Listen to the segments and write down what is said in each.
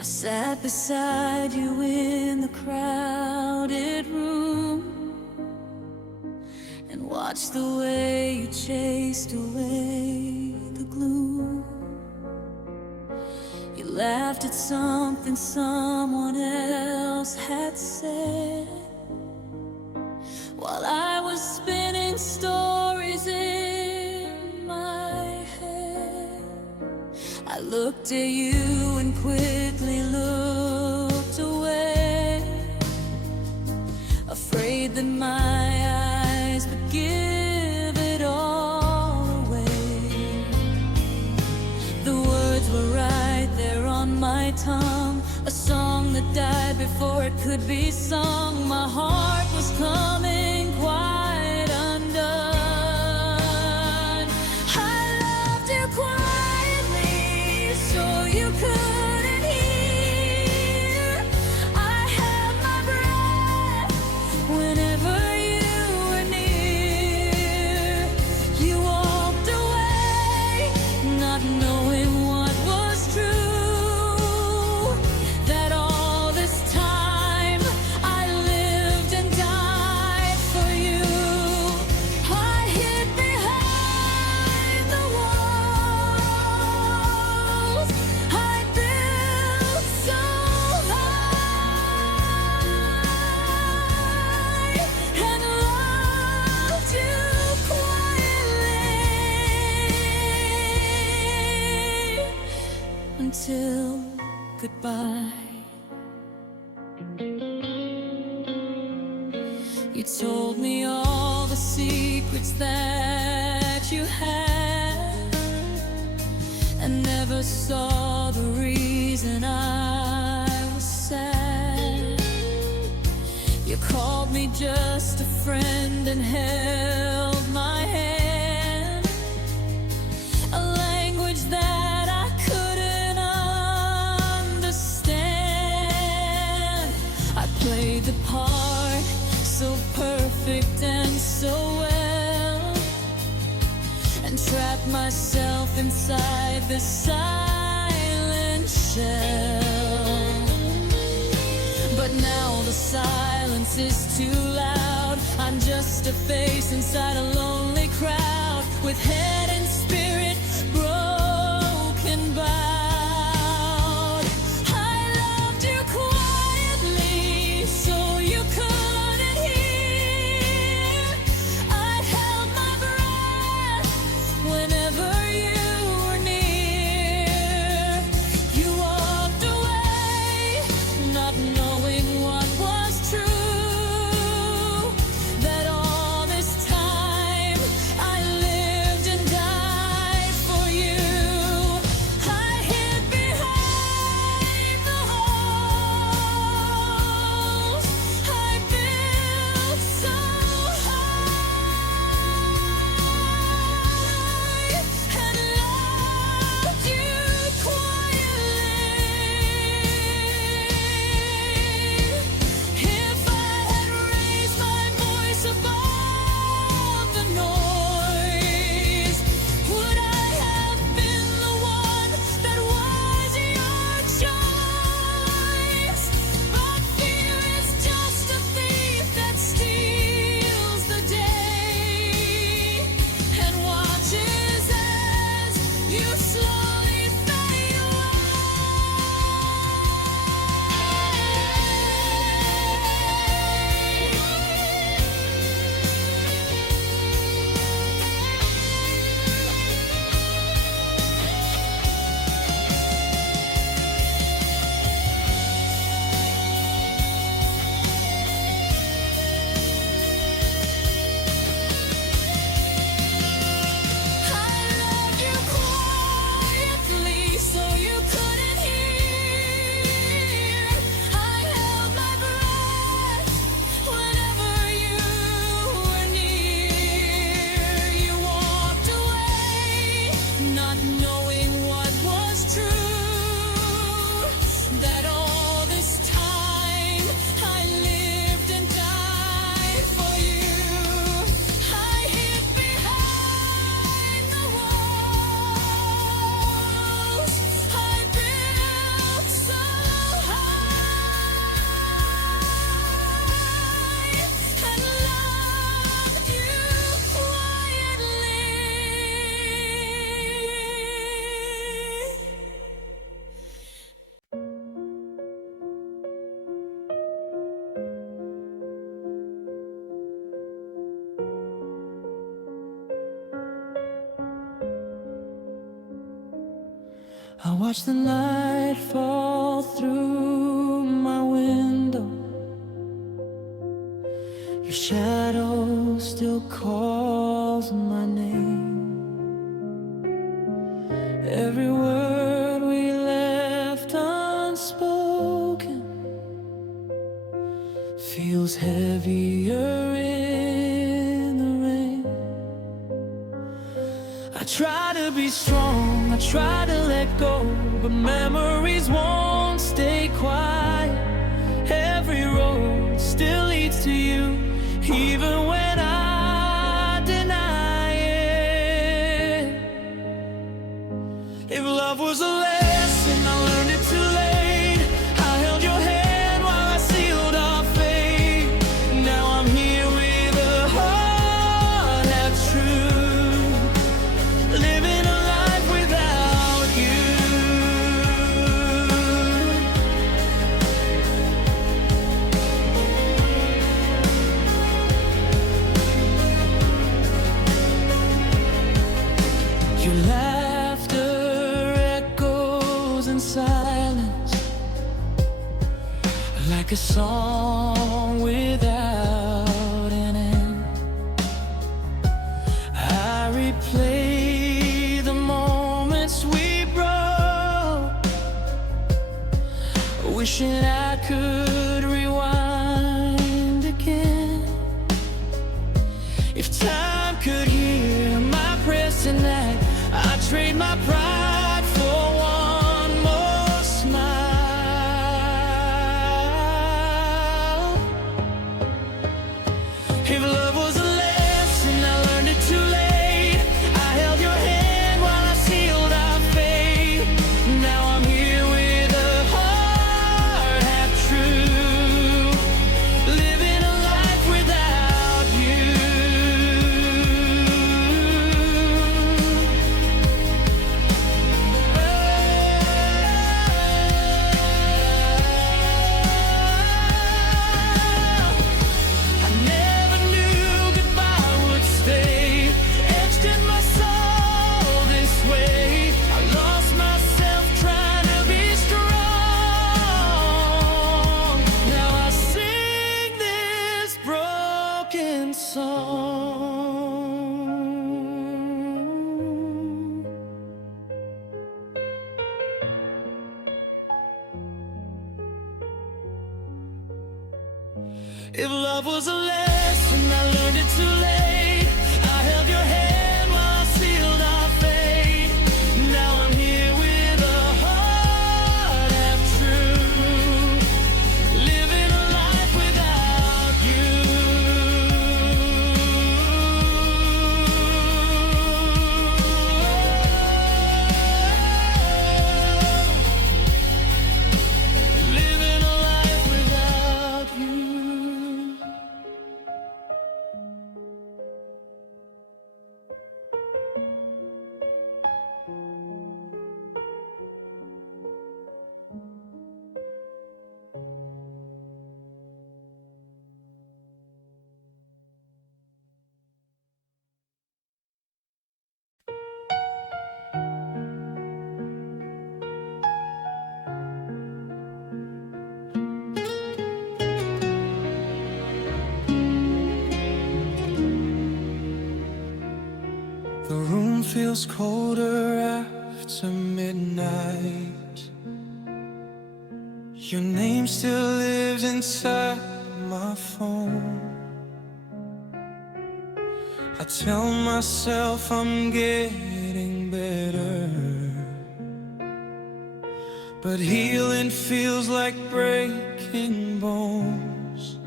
I sat beside you in the crowded room and watched the way you chased away the gloom. You laughed at something someone else had said, while I was spinning stories in my head. I looked at you and quickly looked away, afraid that my eyes would give it all away. The words were right there on my tongue, a song that died before it could be sung. My heart was coming quite undone. I loved you quietly so you couldn't hear. I held my breath whenever you were near. You walked away, not knowing what was true, that all this time I lived and died for you. I hid behind the walls I built so high, and loved you quietly until goodbye. You told me all the secrets that you had, and never saw the reason I was sad. You called me just a friend and held my hand, a language that I couldn't understand. I played the part so perfect and so well, and trapped myself inside this silent shell. But now the silence is too loud. I'm just a face inside a lonely crowd, with head and spirit broken, bowed. I loved you quietly so you couldn't hear. I held my breath whenever you were near. You walked away, not knowing what was true, that all this time I lived and died I watch the night fall through my window. Your shadow still calls my name. Every word we left unspoken feels heavier in the rain. I try to be strong, I try to let go, but memories won't stay quiet. Every road still leads to you, even when I deny it. If love was a lesson, I learned it too late. I held your hand while I sealed our fate. Now I'm here with a heart half true, living a life without you. Your laughter echoes in silence, like a song without an end. I replay the moments we broke, wishing I could rewind again. If time could hear my prayers tonight, I'd trade my pride for one more smile. If love was a lesson, I learned it too late. I held your hand while I sealed our fate. Now I'm here with a heart half true, living a life without you. I never knew goodbye would stay etched in my soul this way. I lost myself trying to be strong. Now I sing this broken song. If love was a lesson, I learned it too late. I held your hand while I sealed our fate. Now I'm here with a heart half true, living a life without you. Living a life without you. The room feels colder after midnight. Your name still lives inside my phone. I tell myself I'm getting better, but healing feels like breaking bones.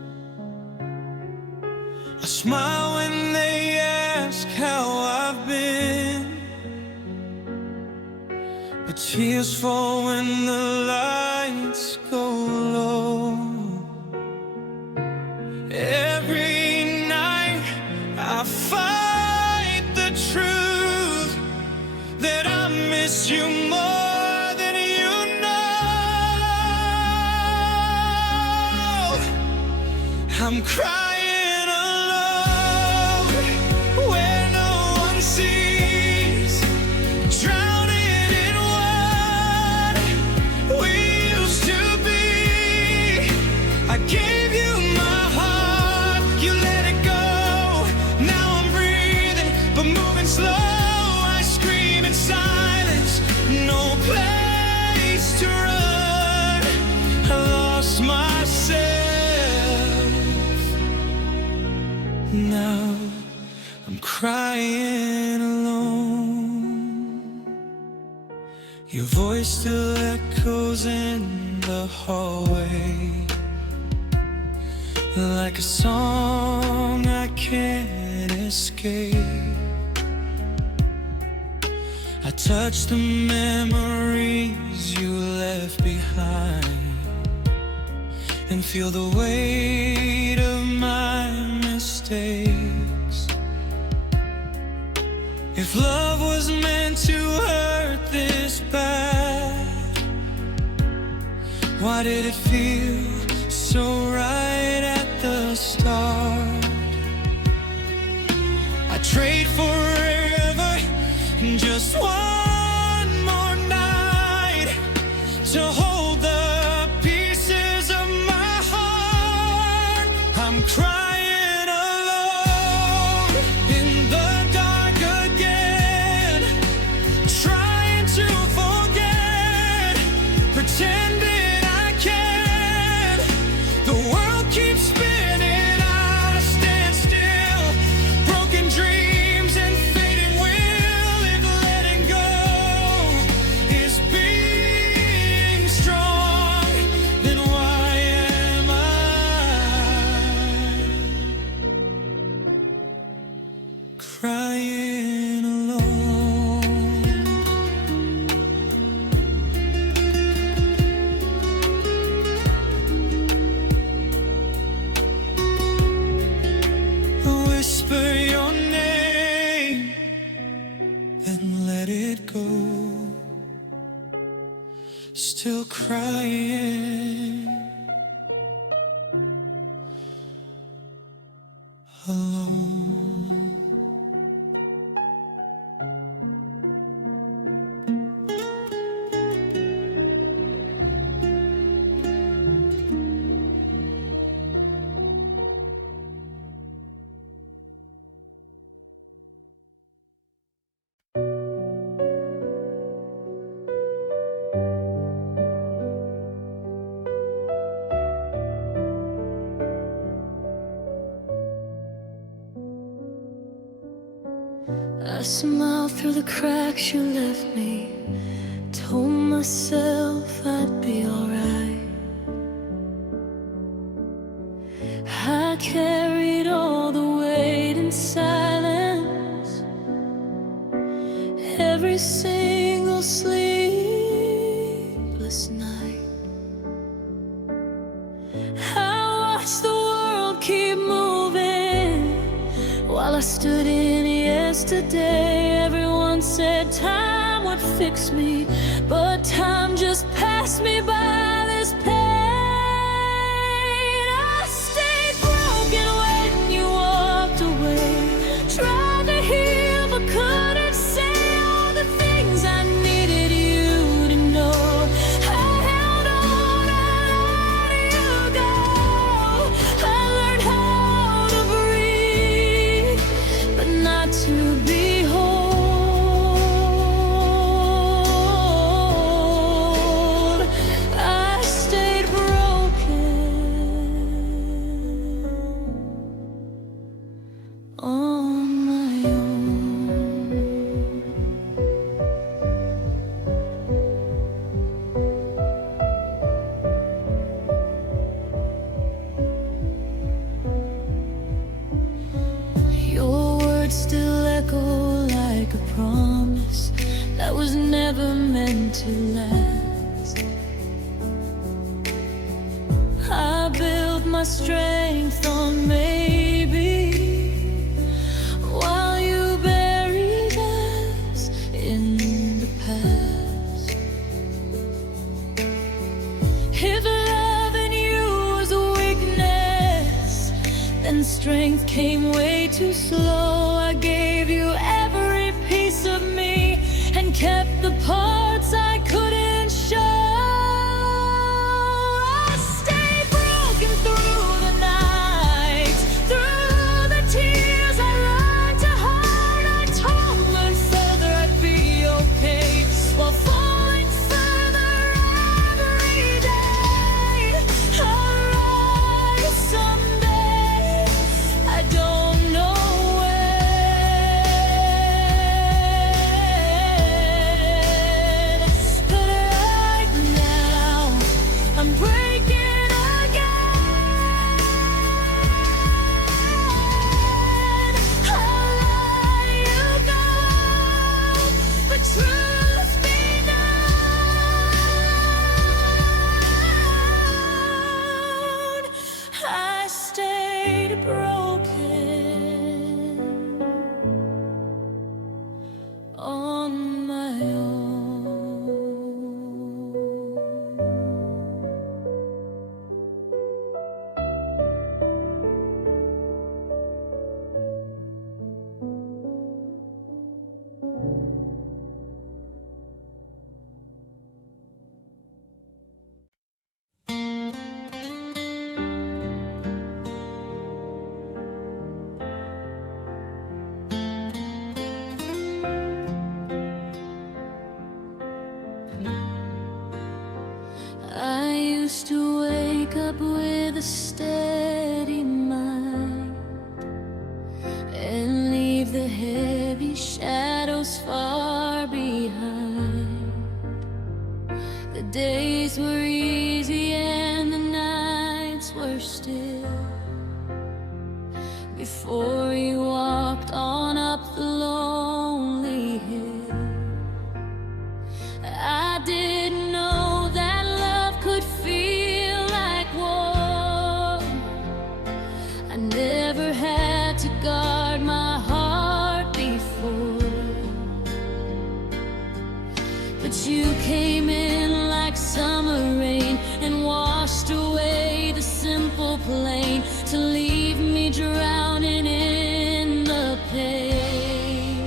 I smile when they ask how I've been, but tears fall when the lights go low. Every night I fight the truth that I miss you more than you know. I'm crying alone where no one sees, drowning in lost myself. Now I'm crying alone. Your voice still echoes in the hallway, like a song I can't escape. I touch the memories you left behind and feel the weight of my mistakes. If love was meant to hurt this bad, why did it feel so right at the start? I trade forever and just one more night to hold the pieces of my heart. I'm crying alone in the dark again, trying to forget, pretending I can. The world keeps spinning, I stand still, broken dreams and fading will. If letting go is being strong, then why am I crying alone? Whisper your name and let it go. Still crying alone. I smiled through the cracks you left me, told myself I'd be alright. I carried all the weight in silence, every single sleepless night. I watched the world keep moving while I stood in yesterday. Everyone said time would fix me, but time just passed me by. This pain, I stayed broken when you walked away. Tried to heal but couldn't say all the things I needed you to know. I held on and let you go. I learned how to breathe, but not to be whole. I stayed broken on my own. Your words still echo like a promise that was never meant to last. I built my strength on maybe, while you buried us in the past. If loving you was a weakness, then strength came way too slow. I gave you every piece of me and kept the parts I couldn't show. I stayed broken through the night, through the tears I learned to hide. I tumbled further, I'd be okay, while falling further every day. I wake up with a steady mind and leave the heavy shadows far behind. The days were easy and the nights were still before you walked on up the lonely hill. I didn't know that love could feel like war. I never had to guard my heart before, but you came in like summer rain and washed away the simple plain to leave me drowning in the pain.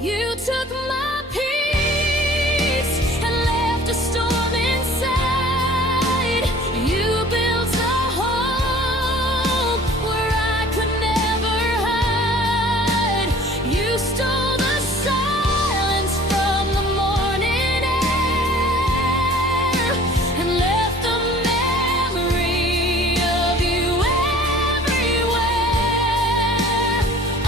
You took my peace and left a storm inside. You built a home where I could never hide. You stole the silence from the morning air and left the memory of you everywhere.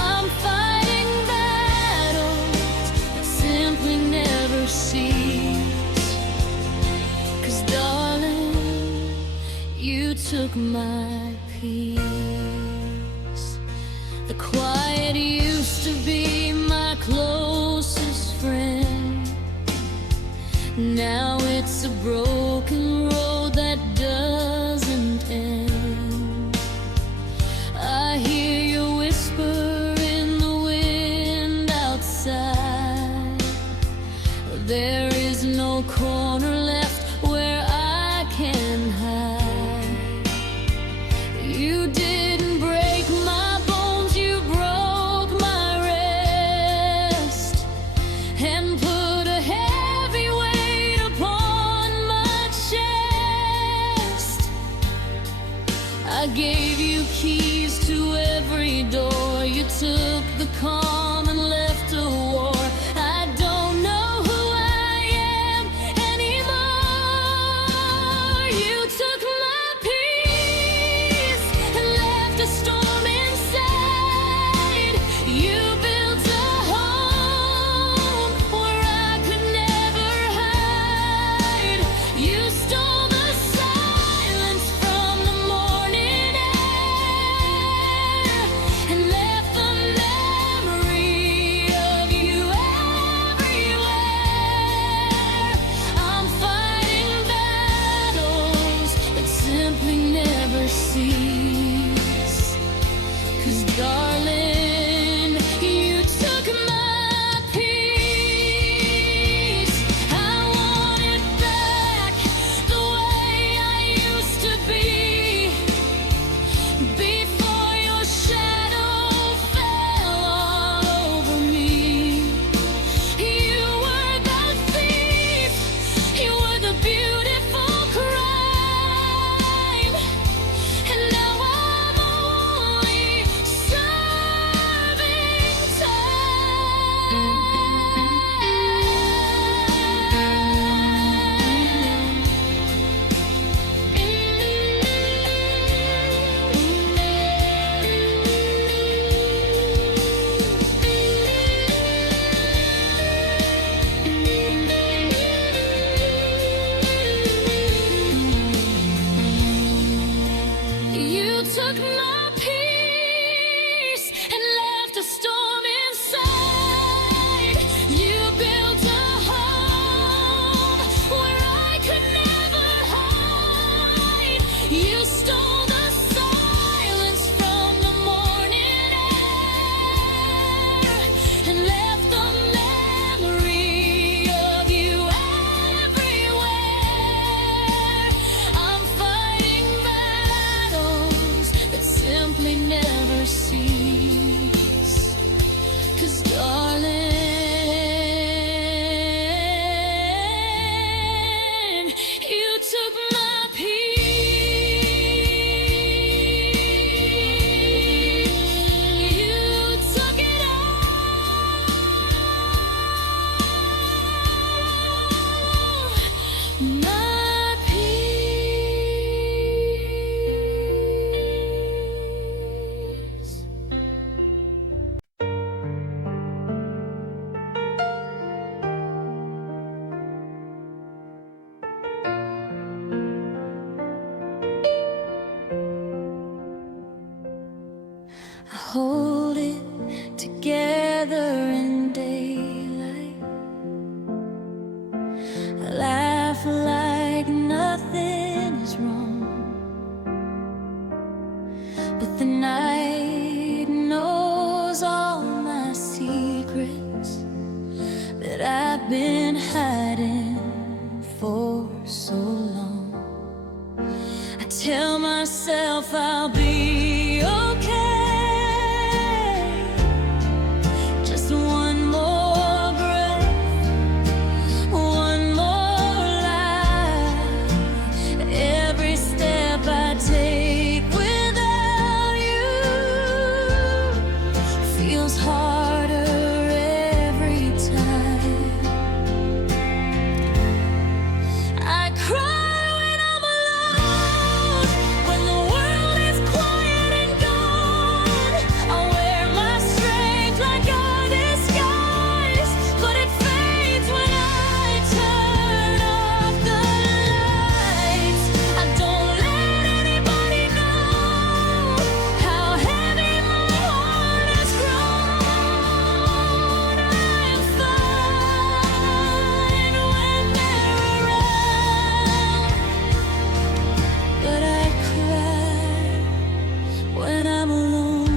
I'm fighting battles that simply never cease, 'cause darling, you took my peace. The quiet used to be my closest friend. Now it's a broken road that doesn't end. I hear you whisper in the wind outside. There is no corner left where I can hide. You didn't break my bones, you broke my rest and put a heavy weight upon my chest. I gave you keys to every door. You took the calm and left a war. I don't know who I am anymore. You took my peace and left a storm inside. You built a home where I could never hide. You stole the silence from the morning air and left the memory of you everywhere. I'm fighting battles that simply never cease, 'cause darling, you took my peace. I want it back the way I used to be, before your shadow fell all over me. You were the thief, you were the beautiful crime, and now I'm only serving time. You took my peace and left a storm inside. You built a home where I could never hide. You stole the silence from the morning air and left the memory of you everywhere. I'm fighting battles that simply myself I'll be okay. Just one more breath, one more life. Every step I take without you feels harder every time. I cry when I'm alone, when the world is quiet and gone. I wear my strength like a disguise, but it fades when I turn off the lights. I don't let anybody know how heavy my heart has grown. I am fine when they're around, but I cry when I'm alone.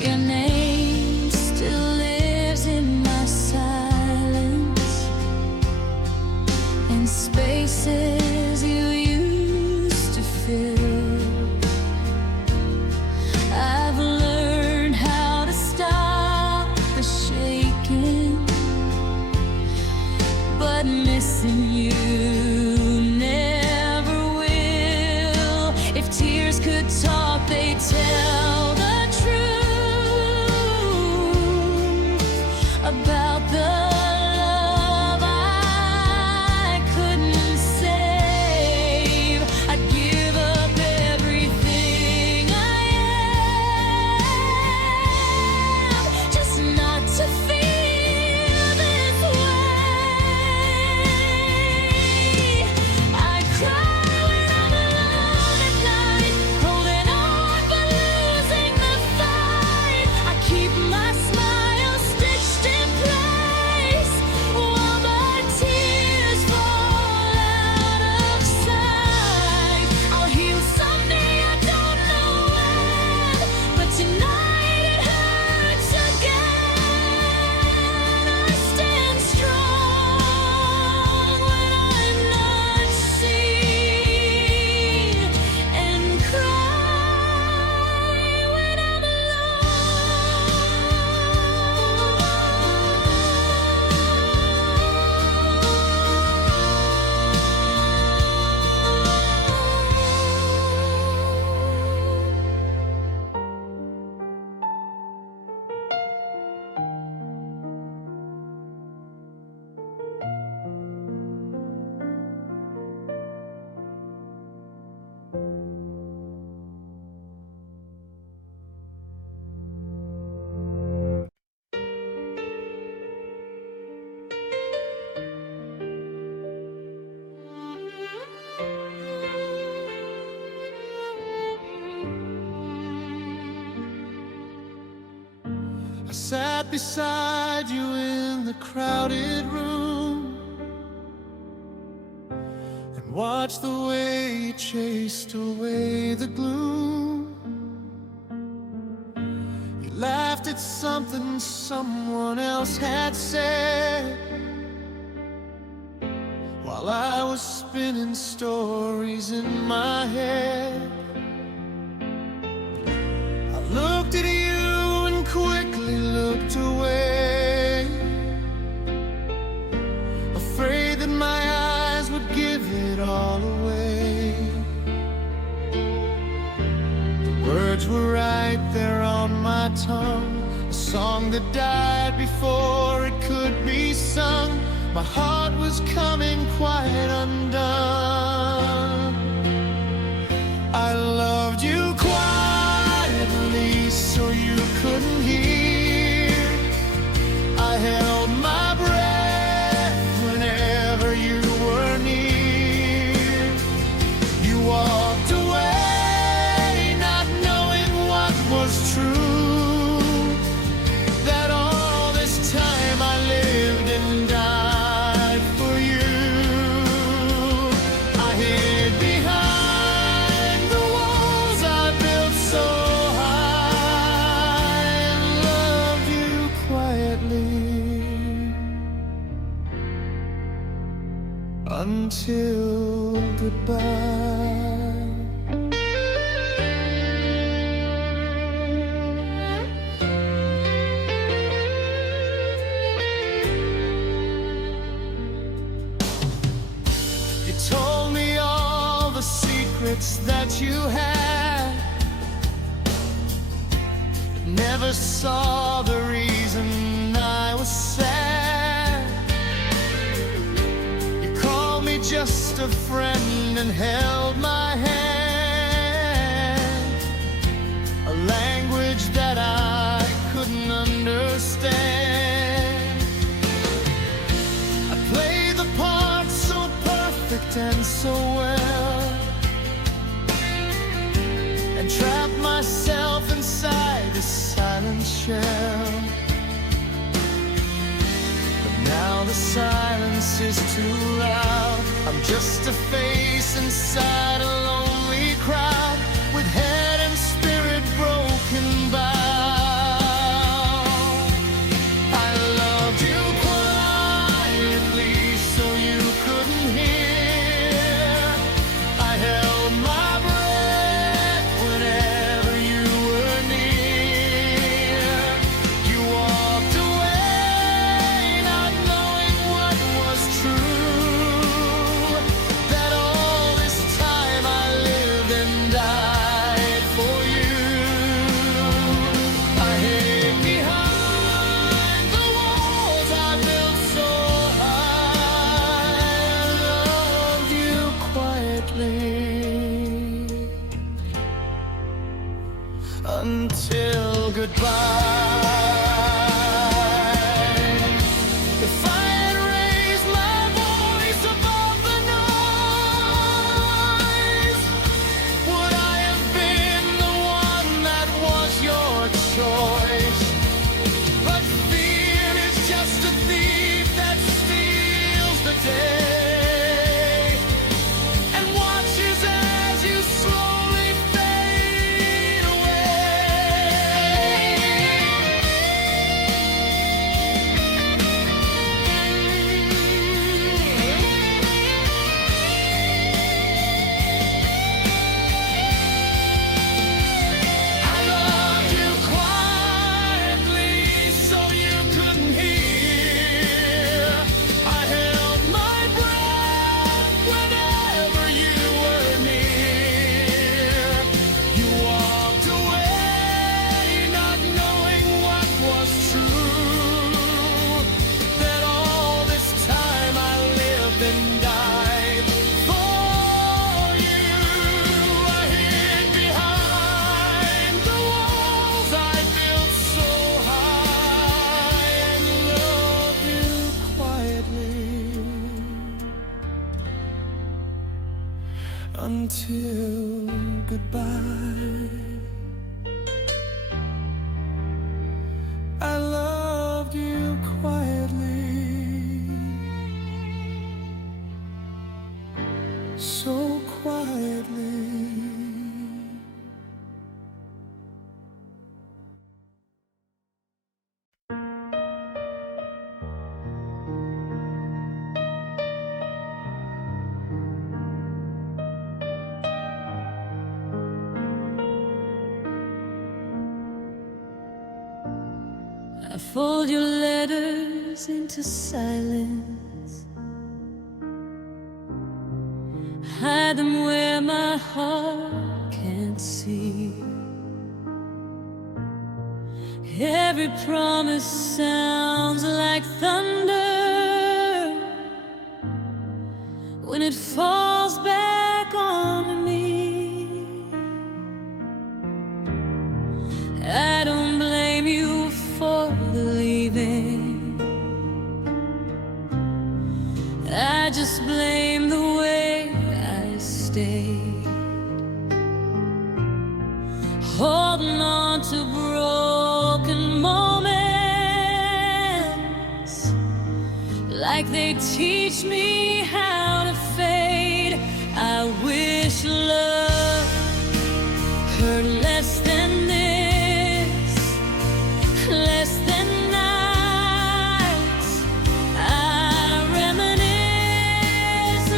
Your name still lives in my silence, in spaces you used to fill. I've learned how to stop the shaking, but missing you never will. If tears could talk, they'd tell the truth about the love I couldn't save. I'd give up everything I am just not to feel this way. I cry when I'm alone at night, holding on but losing the fight. I keep my smile stitched in place while my tears fall out of sight. I'll heal someday, I don't know when, but tonight it hurts again. I stand strong when I'm not seen, and cry when I'm I sat beside you in the crowded room and watched the way you chased away the gloom. You laughed at something someone else had said, while I was spinning stories in my head. I looked at you and quickly looked away, afraid that my eyes would give it all away. The words were right there on my tongue, a song that died before it could be sung. My heart was coming quite undone. I loved you quietly so you couldn't hear. I held my breath whenever you were near. You walked away not knowing what was true, that all this time I lived and died for you. I hid until goodbye. You told me all the secrets that you had, but never saw the reason I was sad. You called me just a friend and held my hand, a language that I couldn't understand. I played the part so perfect and so well, and trapped myself inside this silent shell. But now the silence is too loud. I'm just a face inside a lonely crowd, with head and spirit broken bound. I loved you quietly so you couldn't hear. I held my breath whenever you were near. You walked away not knowing what was true, that all this time I lived and died for you. I hid behind the walls I built so high. I loved you quietly until goodbye. If I had raised my voice above the noise, would I have been the one that was your choice? But fear is just a thief that steals the day, and watches as you slowly fade I loved you quietly so you couldn't hear. I held my breath whenever you were near. You walked away not knowing what was true, that all this time I lived and died for you. I hid behind the walls I built so high, and loved you quietly until goodbye. I loved you quietly, so quietly. I fold your letters into silence, hide them where my heart can't see. Every promise sounds like thunder when it falls back on me. I don't blame you for the leaving, I just blame the way I stayed, holding on to broken moments like they teach me how to fade. I wish love hurt less than this, less than nights I reminisce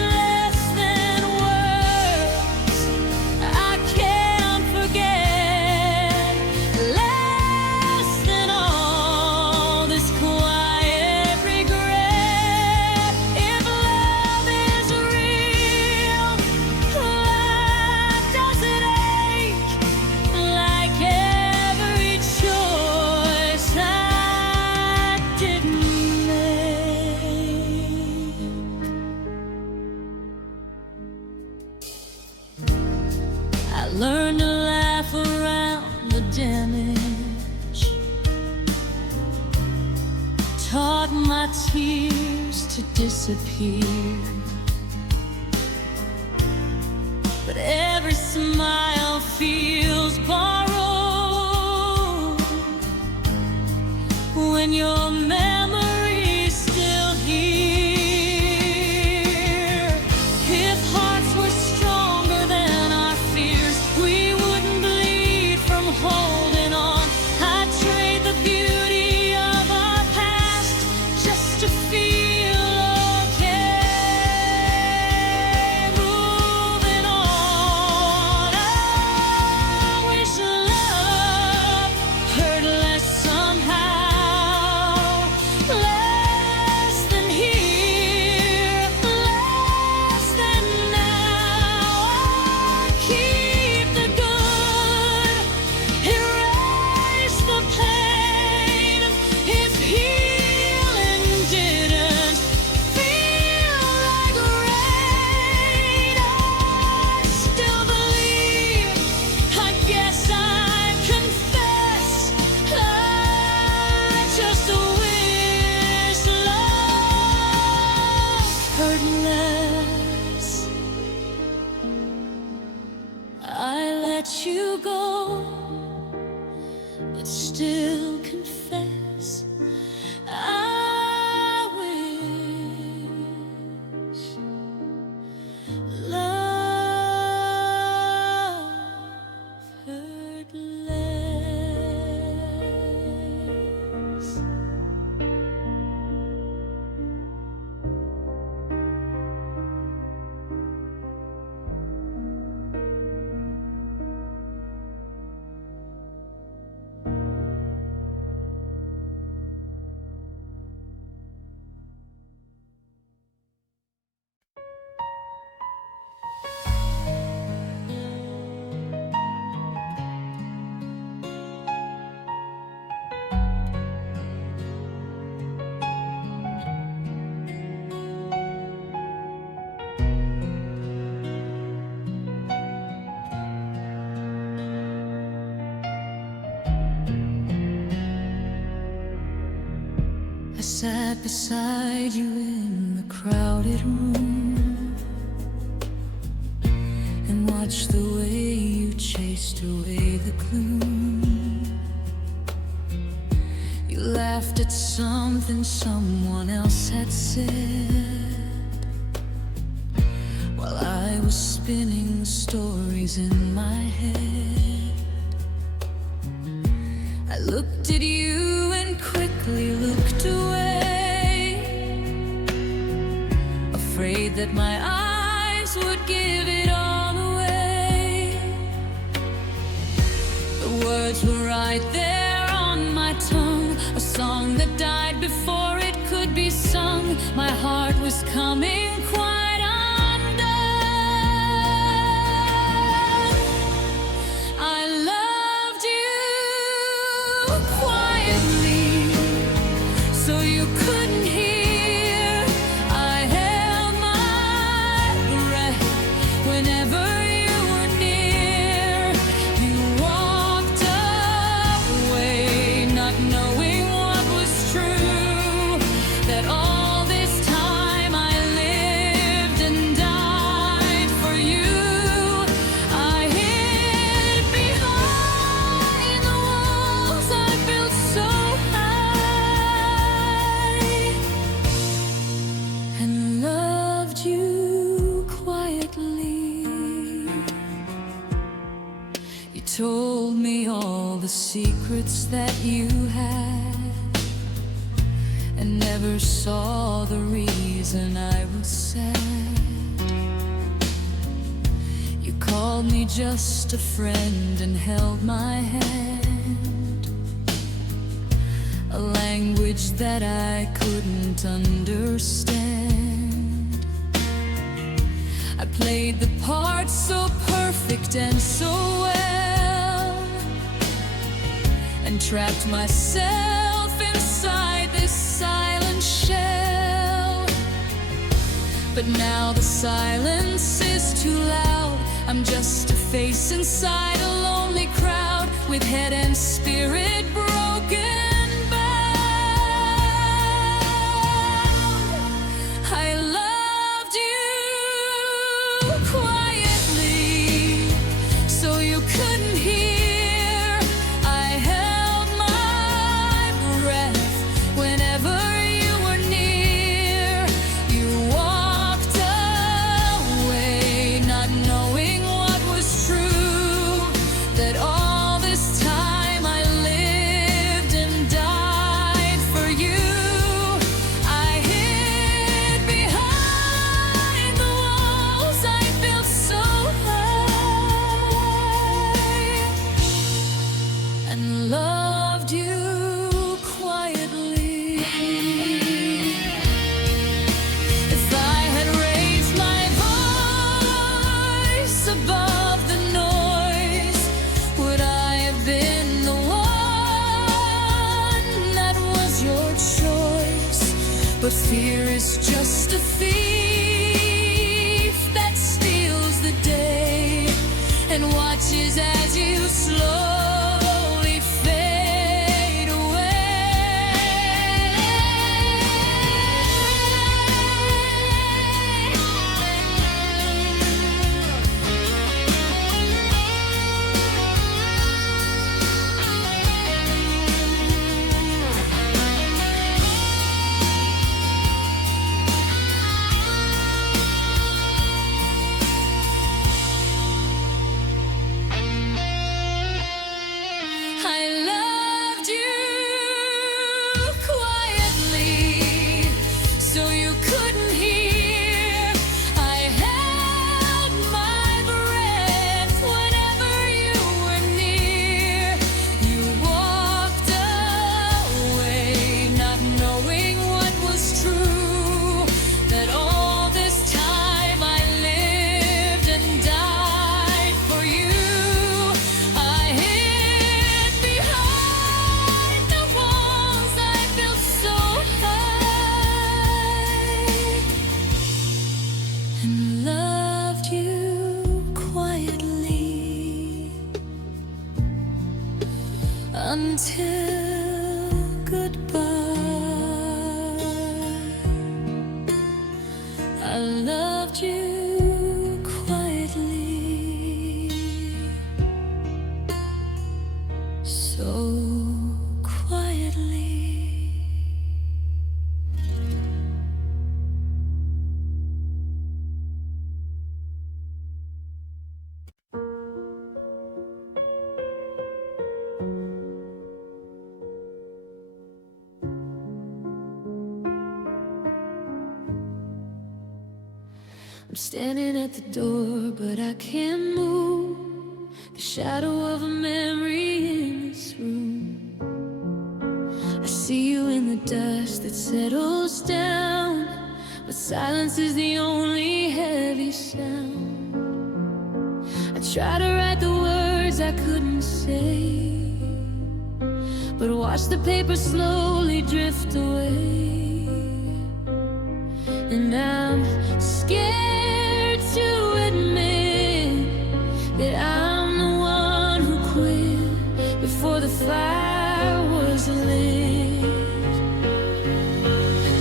learned to laugh around the damage, taught my tears to disappear. But every smile feels borrowed when your memory's still here. If hearts were stronger than our fears, we wouldn't bleed from holding on. I'd trade the beauty of our past just to feel okay. Moving on. I wish love hurt less somehow, less than here, less than now. I'd keep the good, erase the pain. If healing didn't feel like rain, I still believe. I guess I'd confess, I just wish love hurt less. I let you go, but still confess I wish love hurt less. I sat beside you in the crowded room and watched the way you chased away the gloom. You laughed at something someone else had said, while I was spinning stories in my head. I looked at you and quickly looked away, afraid that my eyes would give it all away. The words were right there on my tongue, a song that died before it could be sung. My heart was coming quite undone. I loved you quietly, so you couldn't hear. I held my breath whenever you were near. You walked away, not knowing what was true, that all this time I lived and died for you. I hid behind the walls I built so high, and loved you quietly. You told me all the secrets that you had, and never saw the reason I was sad. You called me just a friend and held my hand, a language that I couldn't understand. I played the part so perfect and so well, and trapped myself inside this silent shell. But now the silence is too loud. I'm just a face inside a lonely crowd, with head and spirit broken bound. I loved you quietly, so you couldn't hear. I held my breath whenever you were near. You walked away, not knowing what was true, that all this time I lived and died for you. I hid behind the walls I built so high, and loved you quietly. If I had raised my voice above the noise, would I have been the one that was your choice? But fear is just a thief that steals the day and watches as you slowly fade I loved you quietly, so you couldn't hear. I held my breath whenever you were near. You walked away, not knowing what was true, that all this time I lived and died for you. I hid behind the walls I built so high, and loved you quietly until goodbye. I loved you quietly, so quietly. I'm standing at the door, but I can't move. The shadow of a memory in this room. I see you in the dust that settles down, but silence is the only heavy sound. I try to write the words I couldn't say, but watch the paper slowly drift away. And I'm scared to admit that I'm the one who quit before the fire was lit.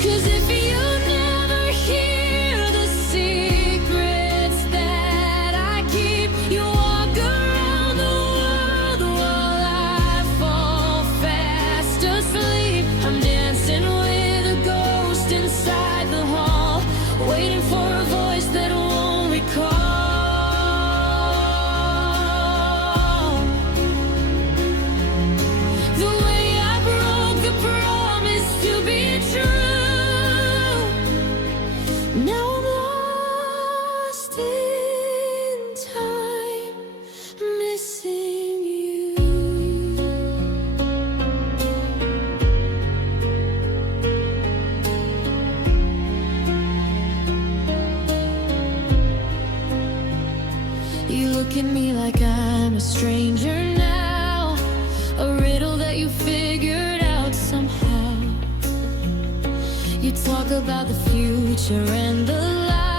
'Cause if you never hear the secrets that I keep, you walk around the world while I fall fast asleep. I'm dancing with a ghost inside the hall, waiting for a voice that won't recall the way I broke the promise to be true. Now I'm lost in time, missing you. You look at me like I'm a stranger now, a riddle that you figured out somehow. You talk about the future and the light.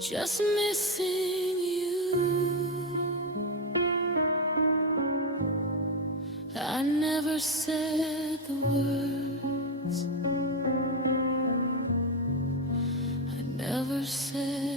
just missing you. I never said the words, I never said